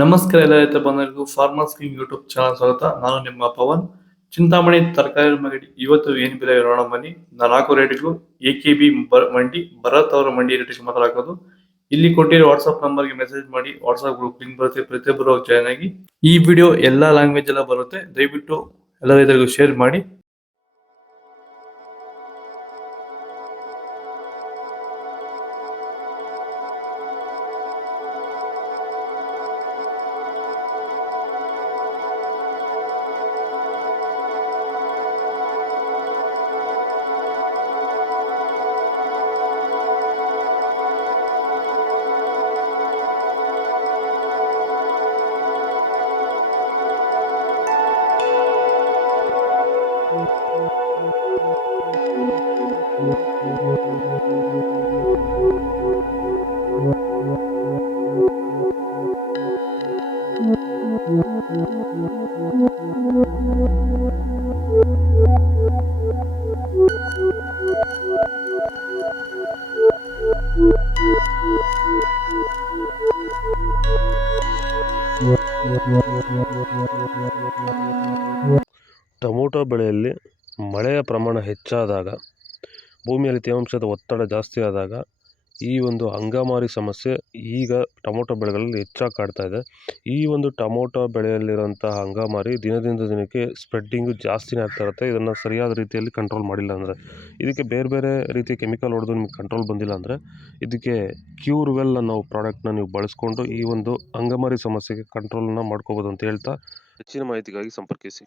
ನಮಸ್ಕಾರ ಎಲ್ಲ ರೈತ ಬಂಧುಗಳಿಗೂ ಫಾರ್ಮರ್ಸ್ ಕಿಂಗ್ ಯೂಟ್ಯೂಬ್ ಚಾನಲ್ ಸ್ವಾಗತ. ನಾನು ನಿಮ್ಮ ಪವನ್. ಚಿಂತಾಮಣಿ ತರಕಾರಿ ಮಂಡಿ ಇವತ್ತು ಏನ್ ಬೆಲೆ ನೋಡೋಣ ಬನ್ನಿ. ನಾಲ್ಕು ರೇಟ್ಗಳು ಎಕೆಬಿ ಮಂಡಿ, ಭರತ್ ಅವರ ಮಂಡಿ ರೇಟ್ ಮಾತಾಡೋದು. ಇಲ್ಲಿ ಕೊಟ್ಟಿರೋ ವಾಟ್ಸ್ಆಪ್ ನಂಬರ್ಗೆ ಮೆಸೇಜ್ ಮಾಡಿ. ವಾಟ್ಸ್ಆಪ್ ಗ್ರೂಪ್ ಲಿಂಕ್ ಬರುತ್ತೆ, ಪ್ರತಿಯೊಬ್ಬರು ಜಾಯ್ನ್ ಆಗಿ. ಈ ವಿಡಿಯೋ ಎಲ್ಲಾ ಲ್ಯಾಂಗ್ವೇಜ್ ಎಲ್ಲ ಬರುತ್ತೆ, ದಯವಿಟ್ಟು ಎಲ್ಲ ರೈತರಿಗೂ ಶೇರ್ ಮಾಡಿ. ಟೊಮೊಟೊ ಬೆಳೆಯಲ್ಲಿ ಮಳೆಯ ಪ್ರಮಾಣ ಹೆಚ್ಚಾದಾಗ, ಭೂಮಿಯಲ್ಲಿ ತೇವಾಂಶದ ಒತ್ತಡ ಜಾಸ್ತಿ ಆದಾಗ ಈ ಒಂದು ಅಂಗಮಾರಿ ಸಮಸ್ಯೆ ಈಗ ಟೊಮೊಟೊ ಬೆಳೆಗಳಲ್ಲಿ ಹೆಚ್ಚಾಗಿ ಕಾಡ್ತಾ ಇದೆ. ಈ ಒಂದು ಟೊಮೊಟೊ ಬೆಳೆಯಲ್ಲಿರುವಂತಹ ಅಂಗಮಾರಿ ದಿನದಿಂದ ದಿನಕ್ಕೆ ಸ್ಪ್ರೆಡ್ಡಿಂಗು ಜಾಸ್ತಿನೇ ಆಗ್ತಾ ಇರುತ್ತೆ. ಇದನ್ನು ಸರಿಯಾದ ರೀತಿಯಲ್ಲಿ ಕಂಟ್ರೋಲ್ ಮಾಡಿಲ್ಲ ಅಂದರೆ, ಇದಕ್ಕೆ ಬೇರೆ ಬೇರೆ ರೀತಿಯ ಕೆಮಿಕಲ್ ಹೊಡೆದು ನಿಮ್ಗೆ ಕಂಟ್ರೋಲ್ ಬಂದಿಲ್ಲ ಅಂದರೆ, ಇದಕ್ಕೆ ಕ್ಯೂರ್ವೆಲ್ ಅನ್ನೋ ಪ್ರಾಡಕ್ಟ್ನ ನೀವು ಬಳಸ್ಕೊಂಡು ಈ ಒಂದು ಅಂಗಮಾರಿ ಸಮಸ್ಯೆಗೆ ಕಂಟ್ರೋಲನ್ನು ಮಾಡ್ಕೋಬೋದು ಅಂತ ಹೇಳ್ತಾ, ಹೆಚ್ಚಿನ ಮಾಹಿತಿಗಾಗಿ ಸಂಪರ್ಕಿಸಿ.